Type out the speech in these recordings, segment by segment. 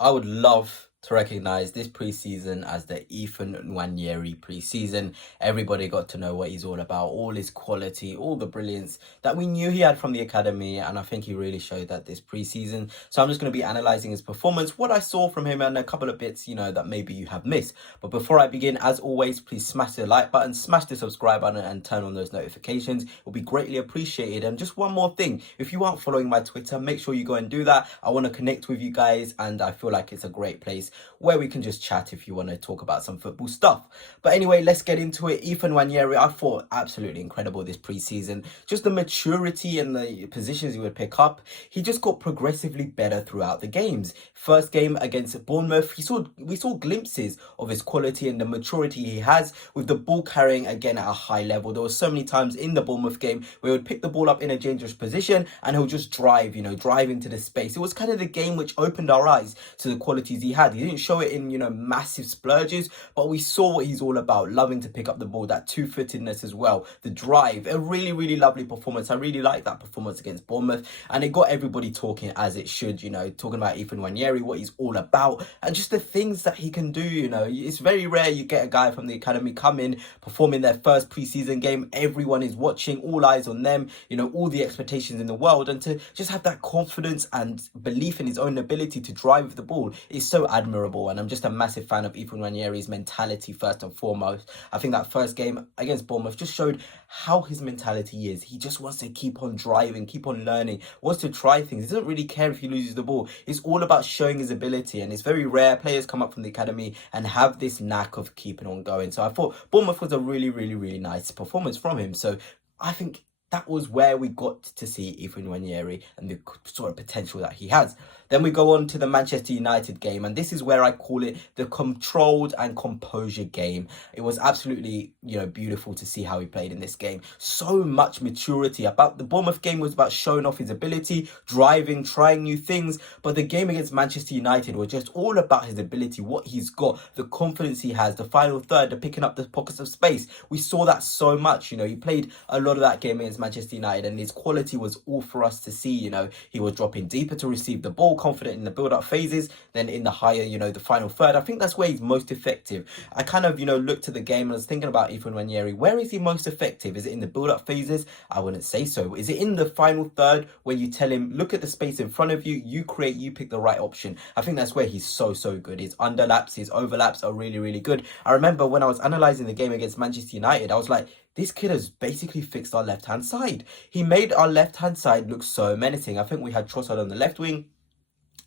I would love to recognize this preseason as the Nwaneri preseason. Everybody got to know what he's all about, all his quality, all the brilliance that we knew he had from the academy, and I think he really showed that this preseason. So I'm just going to be analyzing his performance, what I saw from him, and a couple of bits, that maybe you have missed. But before I begin, as always, please smash the like button, smash the subscribe button, and turn on those notifications. It will be greatly appreciated. And just one more thing, if you aren't following my Twitter, make sure you go and do that. I want to connect with you guys, and I feel like it's a great place where we can just chat if you want to talk about some football stuff. But anyway, let's get into it. Nwaneri, I thought absolutely incredible this preseason. Just the maturity and the positions he would pick up. He just got progressively better throughout the games. First game against Bournemouth, we saw glimpses of his quality and the maturity he has with the ball carrying again at a high level. There were so many times in the Bournemouth game where he would pick the ball up in a dangerous position and he'll just drive into the space. It was kind of the game which opened our eyes to the qualities he had. He didn't show it in, massive splurges, but we saw what he's all about, loving to pick up the ball, that two-footedness as well, the drive, a really, really lovely performance. I really like that performance against Bournemouth, and it got everybody talking as it should, talking about Nwaneri, what he's all about, and just the things that he can do, It's very rare you get a guy from the academy come in, performing their first preseason game, everyone is watching, all eyes on them, all the expectations in the world, and to just have that confidence and belief in his own ability to drive with the ball is so admirable. And I'm just a massive fan of Nwaneri's mentality first and foremost. I think that first game against Bournemouth just showed how his mentality is. He just wants to keep on driving, keep on learning, wants to try things. He doesn't really care if he loses the ball. It's all about showing his ability, and it's very rare players come up from the academy and have this knack of keeping on going. So I thought Bournemouth was a really, really, really nice performance from him. So I think that was where we got to see Nwaneri and the sort of potential that he has. Then we go on to the Manchester United game, and this is where I call it the controlled and composure game. It was absolutely, beautiful to see how he played in this game. So much maturity. About the Bournemouth game was about showing off his ability, driving, trying new things, but the game against Manchester United was just all about his ability, what he's got, the confidence he has, the final third, the picking up the pockets of space. We saw that so much. He played a lot of that game against Manchester United, and his quality was all for us to see. He was dropping deeper to receive the ball, confident in the build-up phases, then in the higher, the final third. I think that's where he's most effective. I kind of, looked at the game and I was thinking about Nwaneri. Where is he most effective? Is it in the build-up phases? I wouldn't say so. Is it in the final third when you tell him, look at the space in front of you, you create, you pick the right option? I think that's where he's so good. His underlaps, his overlaps are really, really good. I remember when I was analysing the game against Manchester United, I was like, this kid has basically fixed our left-hand side. He made our left-hand side look so menacing. I think we had Trossard on the left wing,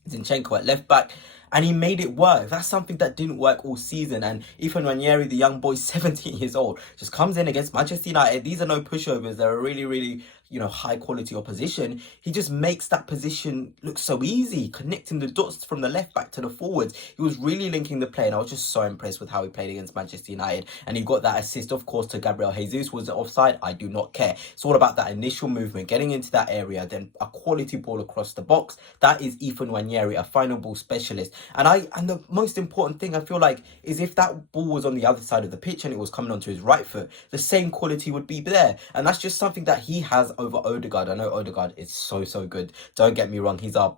Zinchenko at left back, and he made it work. That's something that didn't work all season. And Nwaneri, the young boy, 17 years old, just comes in against Manchester United. These are no pushovers. They're a really, really, high quality opposition. He just makes that position look so easy, connecting the dots from the left back to the forwards. He was really linking the play, and I was just so impressed with how he played against Manchester United. And he got that assist, of course, to Gabriel Jesus. Was it offside? I do not care. It's all about that initial movement, getting into that area, then a quality ball across the box. That is Nwaneri, a final ball specialist. And the most important thing I feel like is if that ball was on the other side of the pitch and it was coming onto his right foot, the same quality would be there. And that's just something that he has over Odegaard. I know Odegaard is so good. Don't get me wrong. He's our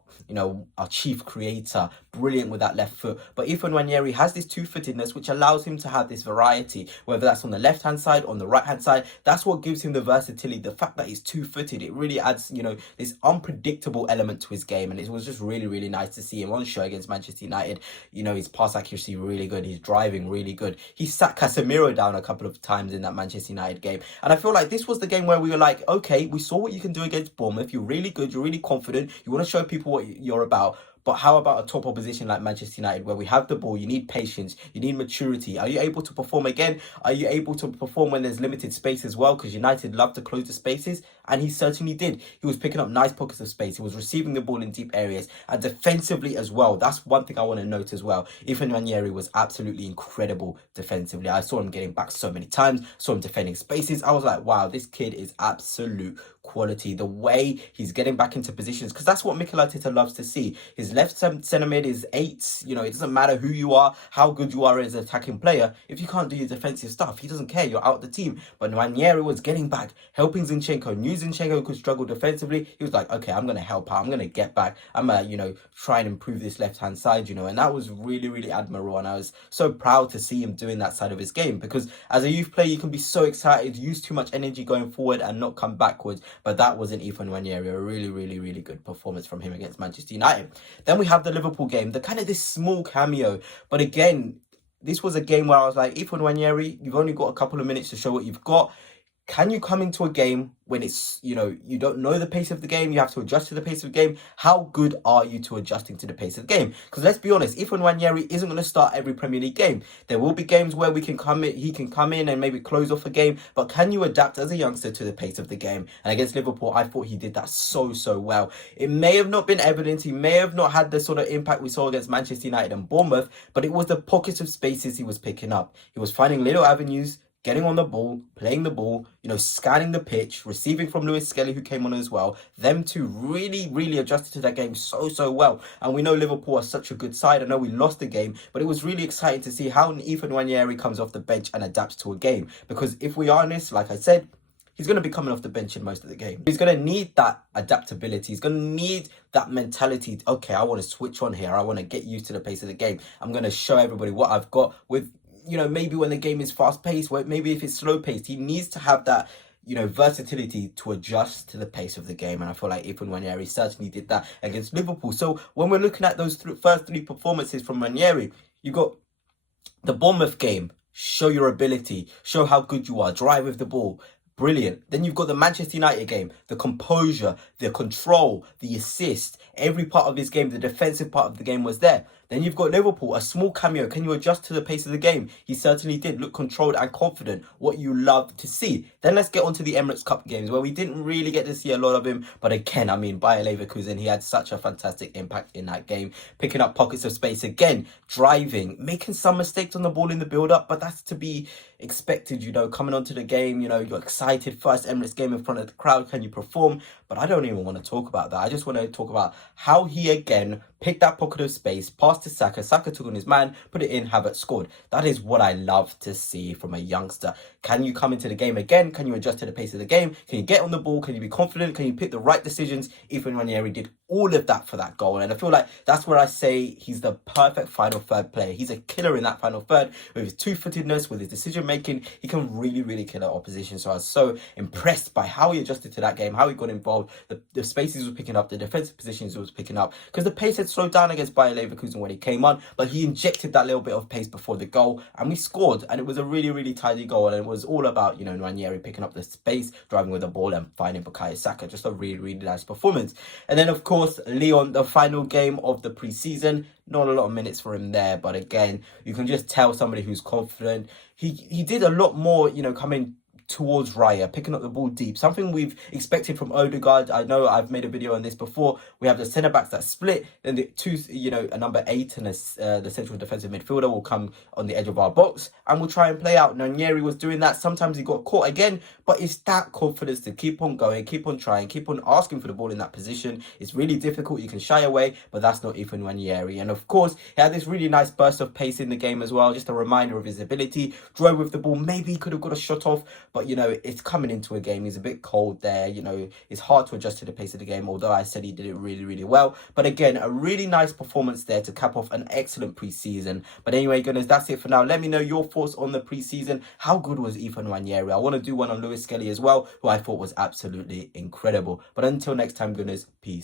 chief creator, brilliant with that left foot. But Nwaneri has this two-footedness which allows him to have this variety, whether that's on the left-hand side, on the right-hand side. That's what gives him the versatility. The fact that he's two-footed, it really adds, this unpredictable element to his game. And it was just really, really nice to see him on show against Manchester United. His pass accuracy really good. He's driving really good. He sat Casemiro down a couple of times in that Manchester United game. And I feel like this was the game where we were like, okay, we saw what you can do against Bournemouth. You're really good. You're really confident. You want to show people what you're about. But how about a top opposition like Manchester United, where we have the ball, you need patience, you need maturity. Are you able to perform again? Are you able to perform when there's limited space as well? Because United love to close the spaces, and he certainly did. He was picking up nice pockets of space. He was receiving the ball in deep areas, and defensively as well. That's one thing I want to note as well. Nwaneri was absolutely incredible defensively. I saw him getting back so many times, saw him defending spaces. I was like, wow, this kid is absolute quality, the way he's getting back into positions, because that's what Mikel Arteta loves to see. His left centre mid is 8. You know, it doesn't matter who you are, how good you are as an attacking player. If you can't do your defensive stuff, he doesn't care. You're out the team. But Nwaneri was getting back, helping Zinchenko. Knew Zinchenko could struggle defensively. He was like, okay, I'm going to help out. I'm going to get back. I'm going to, you know, try and improve this left-hand side, you know. And that was really, really admirable. And I was so proud to see him doing that side of his game, because as a youth player, you can be so excited, use too much energy going forward and not come backwards. But that was an Nwaneri, a really, really, really good performance from him against Manchester United. Then we have the Liverpool game, the kind of this small cameo. But again, this was a game where I was like, Nwaneri, you've only got a couple of minutes to show what you've got. Can you come into a game when it's, you know, you don't know the pace of the game, you have to adjust to the pace of the game? How good are you to adjusting to the pace of the game? Because let's be honest, Nwaneri isn't going to start every Premier League game. There will be games where he can come in and maybe close off a game, but can you adapt as a youngster to the pace of the game? And against Liverpool, I thought he did that so well. It may have not been evident, he may have not had the sort of impact we saw against Manchester United and Bournemouth, but it was the pockets of spaces he was picking up. He was finding little avenues, getting on the ball, playing the ball, you know, scanning the pitch, receiving from Lewis Skelly, who came on as well. Them two really, really adjusted to that game so well. And we know Liverpool are such a good side. I know we lost the game, but it was really exciting to see how Nwaneri comes off the bench and adapts to a game. Because if we are honest, like I said, he's going to be coming off the bench in most of the game. He's going to need that adaptability. He's going to need that mentality. Okay, I want to switch on here. I want to get used to the pace of the game. I'm going to show everybody what I've got with, you know, maybe when the game is fast-paced, maybe if it's slow-paced, he needs to have that, you know, versatility to adjust to the pace of the game. And I feel like Nwaneri certainly did that against Liverpool. So when we're looking at those first 3 performances from Nwaneri, you got the Bournemouth game, show your ability, show how good you are, drive with the ball. Brilliant. Then you've got the Manchester United game, the composure, the control, the assist. Every part of this game, the defensive part of the game was there. Then you've got Liverpool, a small cameo. Can you adjust to the pace of the game? He certainly did. Look controlled and confident. What you love to see. Then let's get on to the Emirates Cup games, where we didn't really get to see a lot of him. But again, I mean, Bayer Leverkusen, he had such a fantastic impact in that game. Picking up pockets of space again, driving, making some mistakes on the ball in the build-up. But that's to be expected, you know, coming onto the game. You know, you're excited. First Emirates game in front of the crowd. Can you perform? But I don't even want to talk about that. I just want to talk about how he again picked that pocket of space, passed to Saka. Saka took on his man, put it in, Havertz scored. That is what I love to see from a youngster. Can you come into the game again? Can you adjust to the pace of the game? Can you get on the ball? Can you be confident? Can you pick the right decisions? Nwaneri did all of that for that goal. And I feel like that's where I say he's the perfect final third player. He's a killer in that final third with his two-footedness, with his decision-making. He can really, really kill our opposition. So I was so impressed by how he adjusted to that game, how he got involved, the spaces he was picking up, the defensive positions he was picking up. Because the pace had slowed down against Bayer Leverkusen when he came on, but he injected that little bit of pace before the goal, and we scored. And it was a really, really tidy goal. And it was all about, you know, Nwaneri picking up the space, driving with the ball, and finding Bukayo Saka. Just a really, really nice performance. And then, of course, Lyon, the final game of the pre-season. Not a lot of minutes for him there, but again, you can just tell somebody who's confident. He did a lot more, you know, coming towards Raya, picking up the ball deep. Something we've expected from Odegaard. I know I've made a video on this before. We have the centre-backs that split, then the two, you know, a number 8 and the central defensive midfielder will come on the edge of our box and we'll try and play out. Nwaneri was doing that. Sometimes he got caught again, but it's that confidence to keep on going, keep on trying, keep on asking for the ball in that position. It's really difficult. You can shy away, but that's not Nwaneri. And of course, he had this really nice burst of pace in the game as well. Just a reminder of his ability. Drove with the ball. Maybe he could have got a shot off, but, you know, it's coming into a game. He's a bit cold there. You know, it's hard to adjust to the pace of the game, although I said he did it really, really well. But again, a really nice performance there to cap off an excellent pre-season. But anyway, guys, that's it for now. Let me know your thoughts on the pre-season. How good was Nwaneri? I want to do one on Lewis Skelly as well, who I thought was absolutely incredible. But until next time, guys, peace.